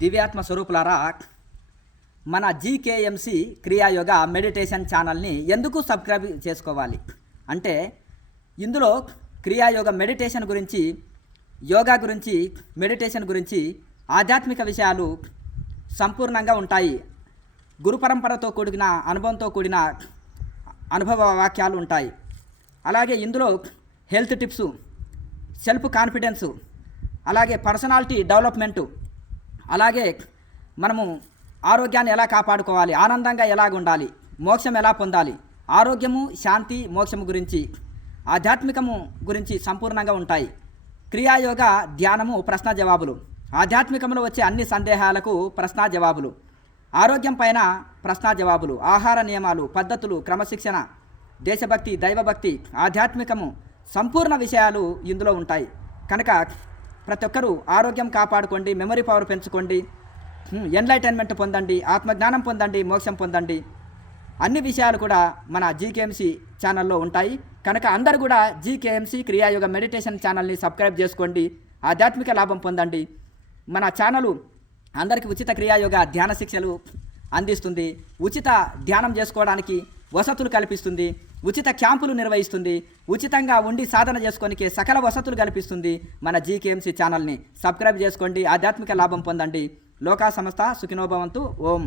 దివ్యాత్మ స్వరూపులారా, మన జీకేఎంసీ క్రియాయోగ మెడిటేషన్ ఛానల్ని ఎందుకు సబ్స్క్రైబ్ చేసుకోవాలి అంటే, ఇందులో క్రియాయోగ మెడిటేషన్ గురించి, యోగా గురించి, మెడిటేషన్ గురించి ఆధ్యాత్మిక విషయాలు సంపూర్ణంగా ఉంటాయి. గురు పరంపరతో కూడిన అనుభవంతో కూడిన అనుభవ వాక్యాలు ఉంటాయి. అలాగే ఇందులో హెల్త్ టిప్స్, సెల్ఫ్ కాన్ఫిడెన్సు, అలాగే పర్సనాలిటీ డెవలప్మెంటు, అలాగే మనము ఆరోగ్యాన్ని ఎలా కాపాడుకోవాలి, ఆనందంగా ఎలాగ ఉండాలి, మోక్షం ఎలా పొందాలి, ఆరోగ్యము, శాంతి, మోక్షము గురించి, ఆధ్యాత్మికము గురించి సంపూర్ణంగా ఉంటాయి. క్రియాయోగ ధ్యానము ప్రశ్న జవాబులు, ఆధ్యాత్మికంలో వచ్చే అన్ని సందేహాలకు ప్రశ్న జవాబులు, ఆరోగ్యం పైన ప్రశ్న జవాబులు, ఆహార నియమాలు, పద్ధతులు, క్రమశిక్షణ, దేశభక్తి, దైవభక్తి, ఆధ్యాత్మికము సంపూర్ణ విషయాలు ఇందులో ఉంటాయి. కనుక ప్రతి ఒక్కరూ ఆరోగ్యం కాపాడుకోండి, మెమరీ పవర్ పెంచుకోండి, ఎన్లైటైన్మెంట్ పొందండి, ఆత్మజ్ఞానం పొందండి, మోక్షం పొందండి. అన్ని విషయాలు కూడా మన జీకేఎంసీ ఛానల్లో ఉంటాయి. కనుక అందరూ కూడా జీకేఎంసీ క్రియాయోగ మెడిటేషన్ ఛానల్ని సబ్స్క్రైబ్ చేసుకోండి, ఆధ్యాత్మిక లాభం పొందండి. మన ఛానలు అందరికీ ఉచిత క్రియాయోగ ధ్యాన శిక్షలు అందిస్తుంది, ఉచిత ధ్యానం చేసుకోవడానికి వసతులు కల్పిస్తుంది, ఉచిత క్యాంపులు నిర్వహిస్తుంది, ఉచితంగా ఉండి సాధన చేసుకోనికి సకల వసతులు కల్పిస్తుంది. మన జీకేఎంసీ ఛానల్ని సబ్స్క్రైబ్ చేసుకోండి, ఆధ్యాత్మిక లాభం పొందండి. లోకా సమస్త సుఖినో భవంతు. ఓం.